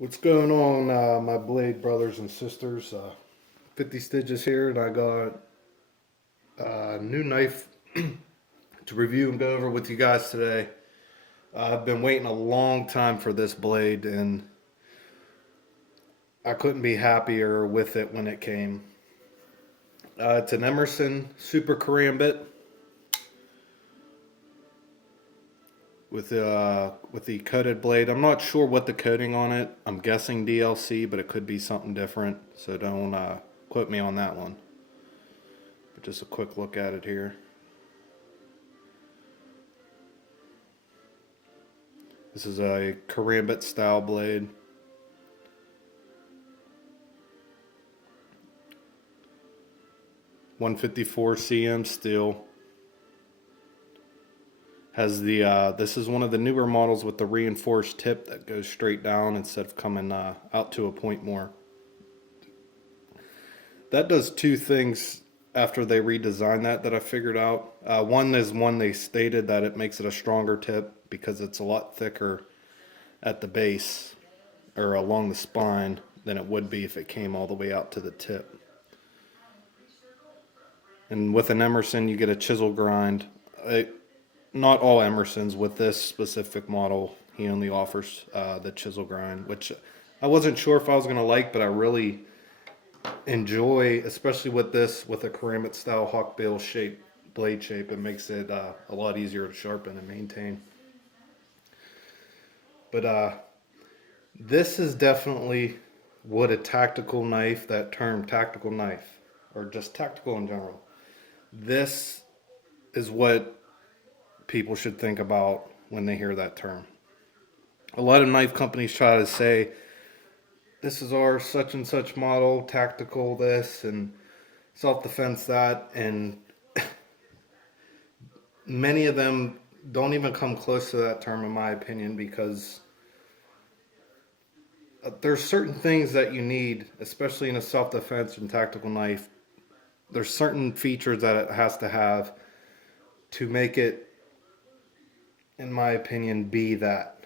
What's going on, my blade brothers and sisters? 50 Stitches here, and I got a new knife to review and go over with you guys today. I've been waiting a long time for this blade, and I couldn't be happier with it when it came. It's an Emerson Super Karambit with the coated blade. I'm not sure what the coating on it. I'm guessing DLC, but it could be something different. So don't quote me on that one. But just a quick look at it here. This is a Karambit style blade. .154 cm steel. Has the this is one of the newer models with the reinforced tip that goes straight down instead of coming out to a point more. That does two things after they redesigned that I figured out. One they stated that it makes it a stronger tip because it's a lot thicker at the base or along the spine than it would be if it came all the way out to the tip. And with an Emerson, you get a chisel grind. Not all Emersons, with this specific model, he only offers the chisel grind, which I wasn't sure if I was going to like, but I really enjoy, especially with this, with a Karambit style hawkbill shape, blade shape. It makes it a lot easier to sharpen and maintain. But this is definitely what a tactical knife, that term tactical knife, or just tactical in general, this is what people should think about when they hear that term. A lot of knife companies try to say, this is our such and such model, tactical this, and self-defense that, and many of them don't even come close to that term in my opinion, because there's certain things that you need, especially in a self-defense and tactical knife. There's certain features that it has to have to make it, in my opinion, be that.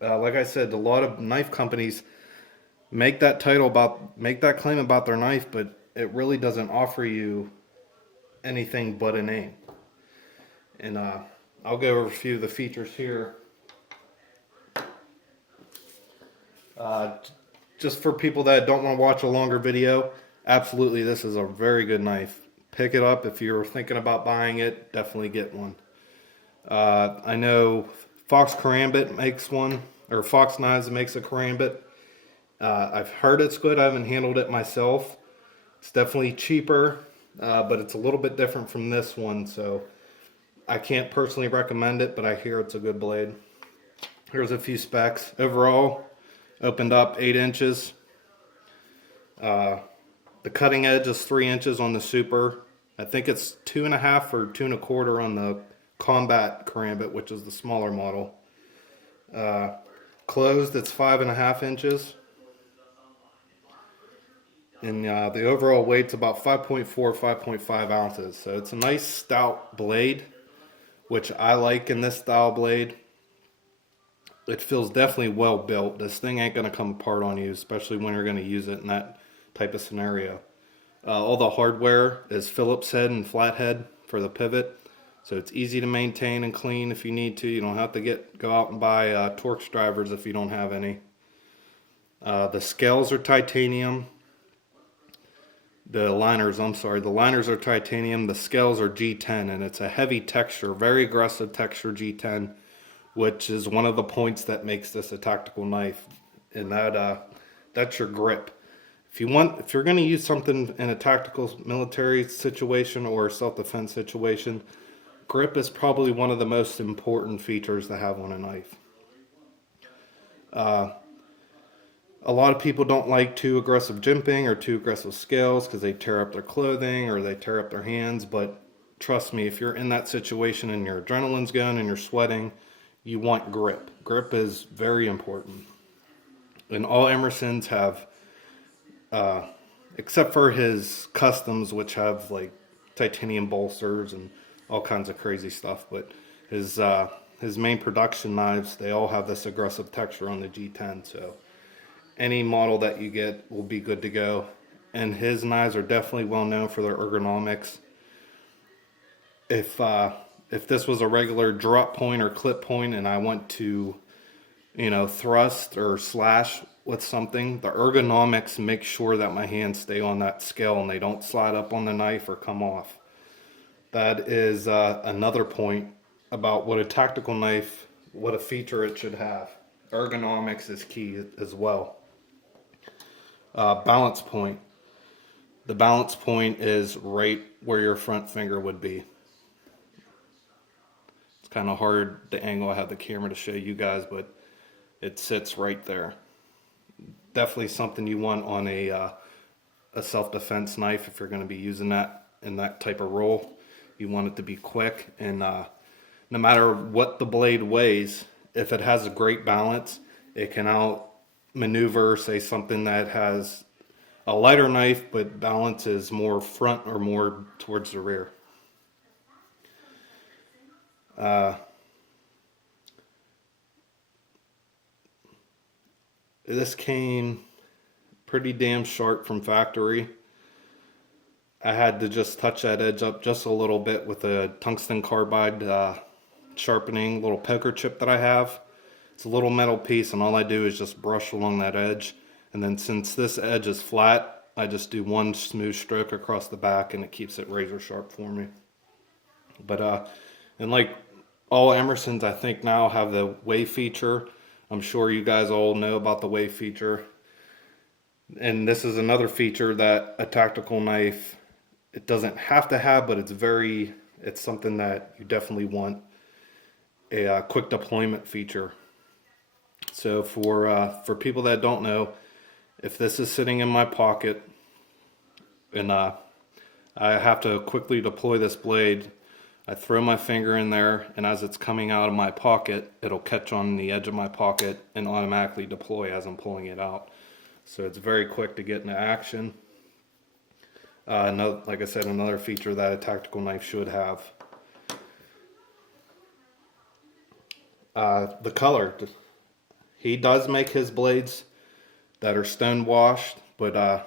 Like I said, a lot of knife companies make that claim about their knife, but it really doesn't offer you anything but a name. And I'll go over a few of the features here. Just for people that don't want to watch a longer video, absolutely, this is a very good knife. Pick it up if you're thinking about buying it. Definitely get one. I know Fox Karambit makes one, or Fox Knives makes a Karambit. I've heard it's good. I haven't handled it myself. It's definitely cheaper, but it's a little bit different from this one, so I can't personally recommend it, but I hear it's a good blade. Here's a few specs. Overall, opened up 8 inches. The cutting edge is 3 inches on the Super. I think it's 2.5 or 2.25 on the Combat Karambit, which is the smaller model. Closed, it's 5.5 inches. And the overall weight's about 5.4, 5.5 ounces. So it's a nice stout blade, which I like in this style blade. It feels definitely well built. This thing ain't going to come apart on you, especially when you're going to use it in that type of scenario. All the hardware is Phillips head and flathead for the pivot, so it's easy to maintain and clean if you need to. You don't have to go out and buy Torx drivers if you don't have any. The scales are titanium. The liners are titanium. The scales are G10, and it's a heavy texture, very aggressive texture G10, which is one of the points that makes this a tactical knife, and that's your grip. If you're going to use something in a tactical military situation or self-defense situation, grip is probably one of the most important features to have on a knife. A lot of people don't like too aggressive jimping or too aggressive scales because they tear up their clothing or they tear up their hands, but trust me, if you're in that situation and your adrenaline's going and you're sweating, you want grip. Grip is very important. And all Emersons have, except for his customs, which have like titanium bolsters and all kinds of crazy stuff, but his his main production knives, they all have this aggressive texture on the G10. So any model that you get will be good to go. And his knives are definitely well known for their ergonomics. If this was a regular drop point or clip point and I went to, thrust or slash with something, the ergonomics make sure that my hands stay on that scale and they don't slide up on the knife or come off. That is another point about what a tactical knife, what a feature it should have. Ergonomics is key as well. Balance point. The balance point is right where your front finger would be. It's kind of hard the angle I have the camera to show you guys, but it sits right there. Definitely something you want on a self-defense knife if you're going to be using that in that type of role. You want it to be quick, and no matter what the blade weighs, if it has a great balance, it can outmaneuver, say, something that has a lighter knife but balance is more front or more towards the rear. This came pretty damn sharp from factory. I had to just touch that edge up just a little bit with a tungsten carbide sharpening little poker chip that I have. It's a little metal piece, and all I do is just brush along that edge. And then since this edge is flat, I just do one smooth stroke across the back, and it keeps it razor sharp for me. But and like all Emersons, I think now have the wave feature. I'm sure you guys all know about the wave feature. And this is another feature that a tactical knife, it doesn't have to have, but it's something that you definitely want. A quick deployment feature. So for people that don't know, if this is sitting in my pocket and I have to quickly deploy this blade, I throw my finger in there, and as it's coming out of my pocket, it'll catch on the edge of my pocket and automatically deploy as I'm pulling it out. So it's very quick to get into action. Like I said, another feature that a tactical knife should have. The color. He does make his blades that are stone washed, but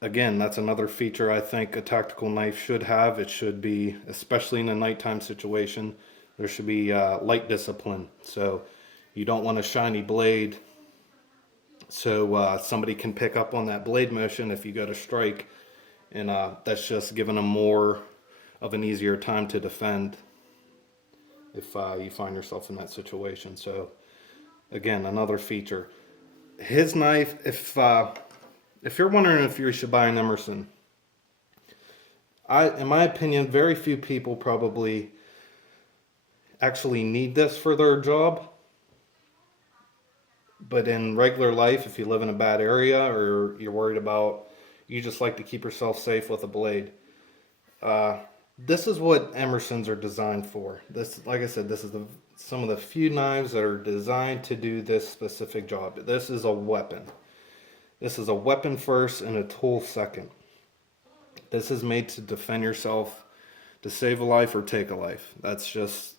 again, that's another feature I think a tactical knife should have. It should be, especially in a nighttime situation, there should be light discipline. So you don't want a shiny blade so somebody can pick up on that blade motion if you go to strike, and that's just giving them more of an easier time to defend if you find yourself in that situation. So again, another feature. His knife, if you're wondering if you should buy an Emerson, in my opinion, very few people probably actually need this for their job. But in regular life, if you live in a bad area or you're worried about, you just like to keep yourself safe with a blade, this is what Emersons are designed for. This, like I said, this is some of the few knives that are designed to do this specific job. This is a weapon. This is a weapon first and a tool second. This is made to defend yourself, to save a life or take a life. That's just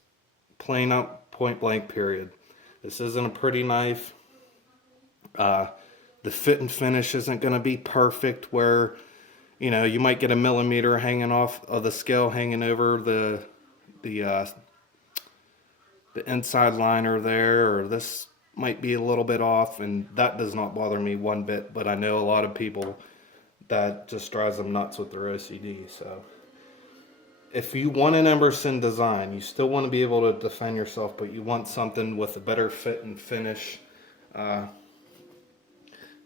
plain up, point blank, period. This isn't a pretty knife. The fit and finish isn't going to be perfect where, you might get a millimeter hanging off of the scale hanging over the inside liner there, or this might be a little bit off, and that does not bother me one bit, but I know a lot of people that just drives them nuts with their OCD. So if you want an Emerson design, you still want to be able to defend yourself, but you want something with a better fit and finish.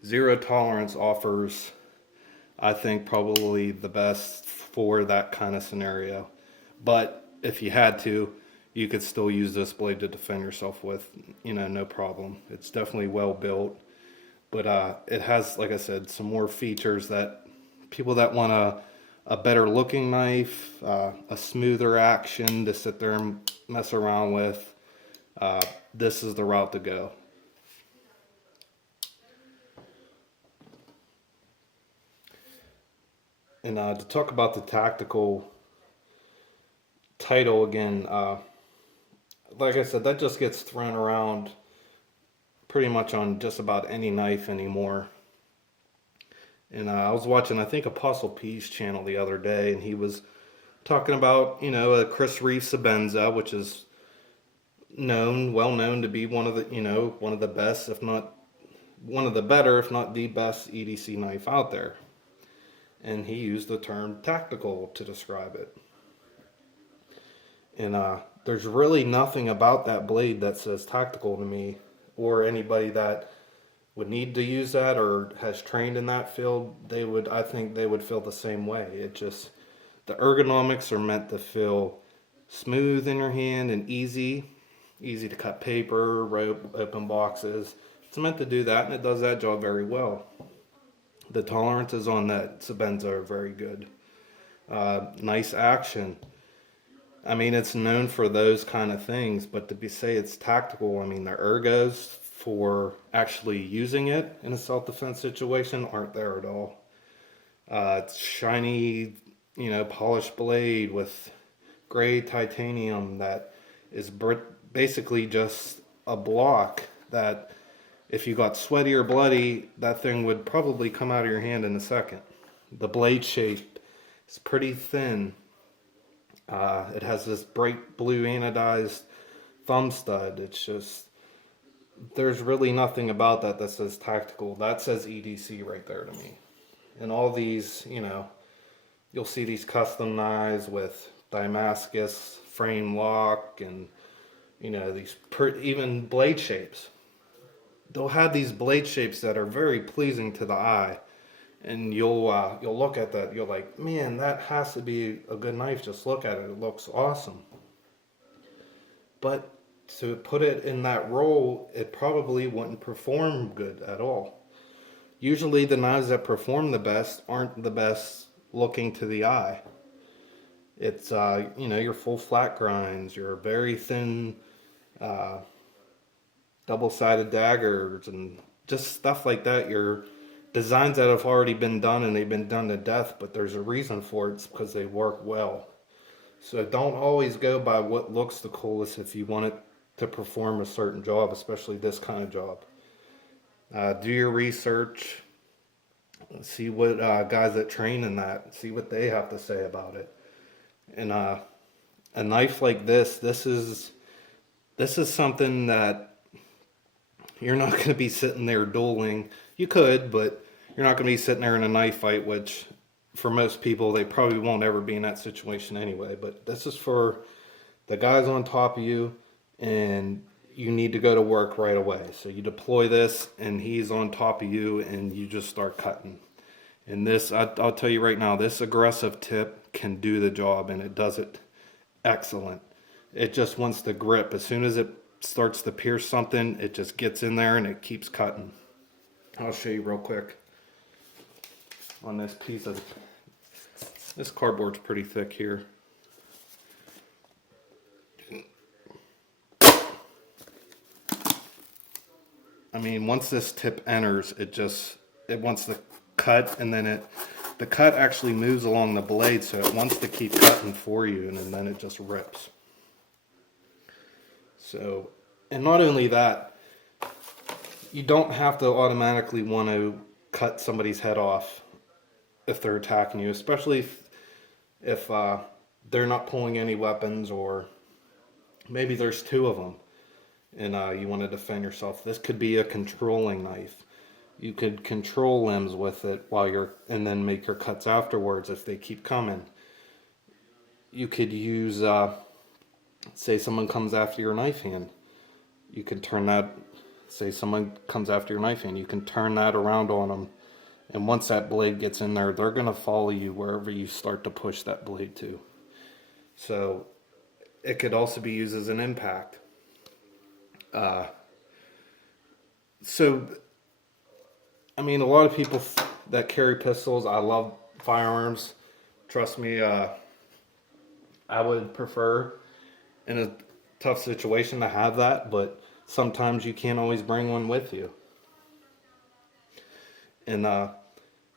Zero Tolerance offers, I think, probably the best for that kind of scenario. But if you had to, you could still use this blade to defend yourself with, no problem. It's definitely well built, but it has, like I said, some more features that people that want a better looking knife, a smoother action to sit there and mess around with, this is the route to go. And to talk about the tactical title again, like I said, that just gets thrown around pretty much on just about any knife anymore. And I was watching, I think, Apostle P's channel the other day, and he was talking about, a Chris Reeve Sabenza, which is well known to be one of the best, if not one of the better, if not the best EDC knife out there. And he used the term tactical to describe it. And there's really nothing about that blade that says tactical to me, or anybody that would need to use that or has trained in that field. I think they would feel the same way. It just, the ergonomics are meant to feel smooth in your hand and easy to cut paper, rope, open boxes. It's meant to do that, and it does that job very well. The tolerances on that Sabenza are very good. Nice action. I mean, it's known for those kind of things, but to say it's tactical, I mean, the ergos for actually using it in a self-defense situation aren't there at all. It's shiny, polished blade with gray titanium that is basically just a block that if you got sweaty or bloody, that thing would probably come out of your hand in a second. The blade shape is pretty thin. It has this bright blue anodized thumb stud. It's just, there's really nothing about that says tactical. That says EDC right there to me. And all these, you'll see these custom knives with Damascus frame lock and, these even blade shapes. They'll have these blade shapes that are very pleasing to the eye. And you'll look at that, you're like, man, that has to be a good knife. Just look at it, it looks awesome. But to put it in that role, it probably wouldn't perform good at all. Usually the knives that perform the best aren't the best looking to the eye. It's, your full flat grinds, your very thin double-sided daggers, and just stuff like that. Your designs that have already been done, and they've been done to death, but there's a reason for it. It's because they work well. So don't always go by what looks the coolest if you want it to perform a certain job, especially this kind of job. Do your research. See what guys that train in that, see what they have to say about it. And a knife like this is something that you're not going to be sitting there dueling. You could, but you're not going to be sitting there in a knife fight, which for most people, they probably won't ever be in that situation anyway. But this is for the guys on top of you, and you need to go to work right away. So you deploy this, and he's on top of you, and you just start cutting. And this, I'll tell you right now, this aggressive tip can do the job, and it does it excellent. It just wants the grip. As soon as it starts to pierce something, it just gets in there and it keeps cutting. I'll show you real quick on this piece of, this cardboard's pretty thick here. I mean, once this tip enters, it wants to cut, and then the cut actually moves along the blade, so it wants to keep cutting for you, and then it just rips. So, and not only that, you don't have to automatically want to cut somebody's head off if they're attacking you, especially if they're not pulling any weapons, or maybe there's two of them and you want to defend yourself. This could be a controlling knife. You could control limbs with it and then make your cuts afterwards if they keep coming. You could use, say someone comes after your knife hand. You can turn that, say someone comes after your knife hand, you can turn that around on them. And once that blade gets in there, they're going to follow you wherever you start to push that blade to. So it could also be used as an impact. I mean, a lot of people that carry pistols, I love firearms. Trust me, I would prefer in a tough situation to have that, but sometimes you can't always bring one with you. And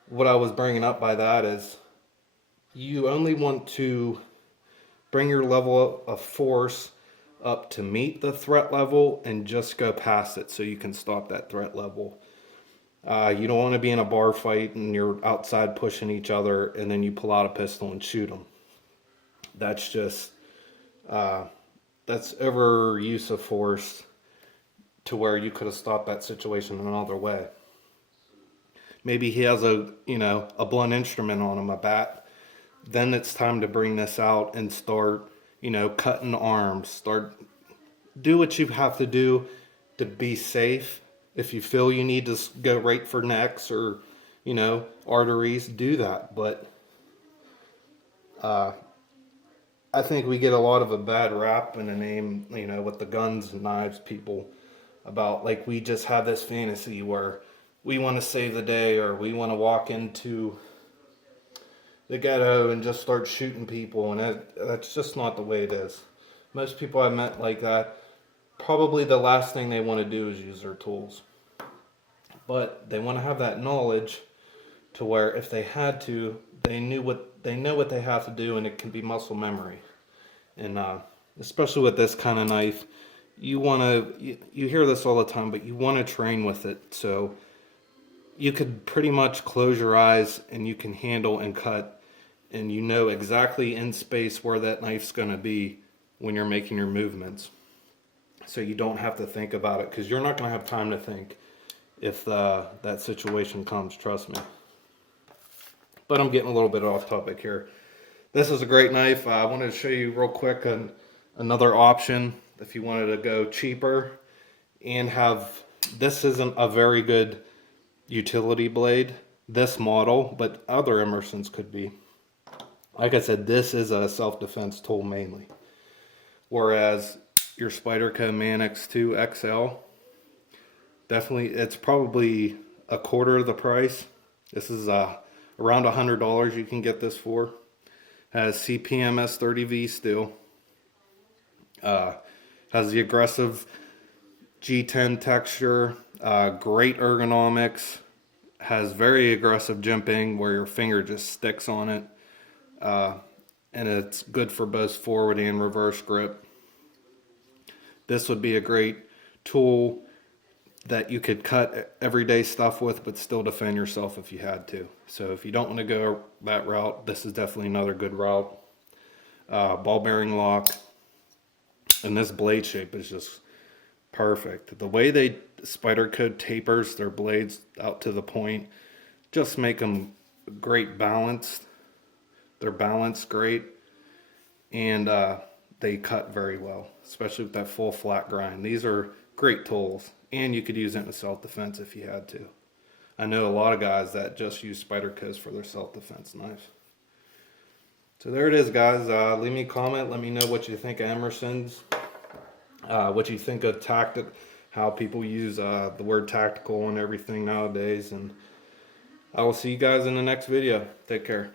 what I was bringing up by that is you only want to bring your level of force up to meet the threat level and just go past it so you can stop that threat level. You don't want to be in a bar fight and you're outside pushing each other and then you pull out a pistol and shoot them. That's just, that's overuse of force to where you could have stopped that situation another way. Maybe he has a blunt instrument on him, a bat. Then it's time to bring this out and start, cutting arms. Do what you have to do to be safe. If you feel you need to go right for necks or, arteries, do that. But I think we get a lot of a bad rap in the name, with the guns and knives people, about like we just have this fantasy where we want to save the day, or we want to walk into the ghetto and just start shooting people, and that's just not the way it is. Most people I met like that, probably the last thing they want to do is use their tools. But they want to have that knowledge to where if they had to, they know what they have to do, and it can be muscle memory. And especially with this kind of knife, you hear this all the time, but you want to train with it. So you could pretty much close your eyes and you can handle and cut, and you know exactly in space where that knife's going to be when you're making your movements. So you don't have to think about it, because you're not going to have time to think if that situation comes, trust me. But I'm getting a little bit off topic here. This is a great knife. I wanted to show you real quick another option if you wanted to go cheaper and have, this isn't a very good utility blade, this model, but other Emersons could be. Like I said, this is a self-defense tool mainly. Whereas your Spyderco Man X2 XL, definitely, it's probably a quarter of the price. This is around $100 you can get this for. Has CPMS 30V steel. Has the aggressive G10 texture. Great ergonomics. Has very aggressive jimping where your finger just sticks on it. And it's good for both forward and reverse grip. This would be a great tool that you could cut everyday stuff with, but still defend yourself if you had to. So if you don't want to go that route, this is definitely another good route. Ball bearing lock. And this blade shape is just perfect. The way Spyderco tapers their blades out to the point, just make them great balanced. They're balanced great, and they cut very well, especially with that full flat grind. These are great tools, and you could use it in self-defense if you had to. I know a lot of guys that just use Spydercos for their self-defense knives. So there it is, guys. Leave me a comment. Let me know what you think of Emerson's, what you think of how people use the word tactical and everything nowadays. And I will see you guys in the next video. Take care.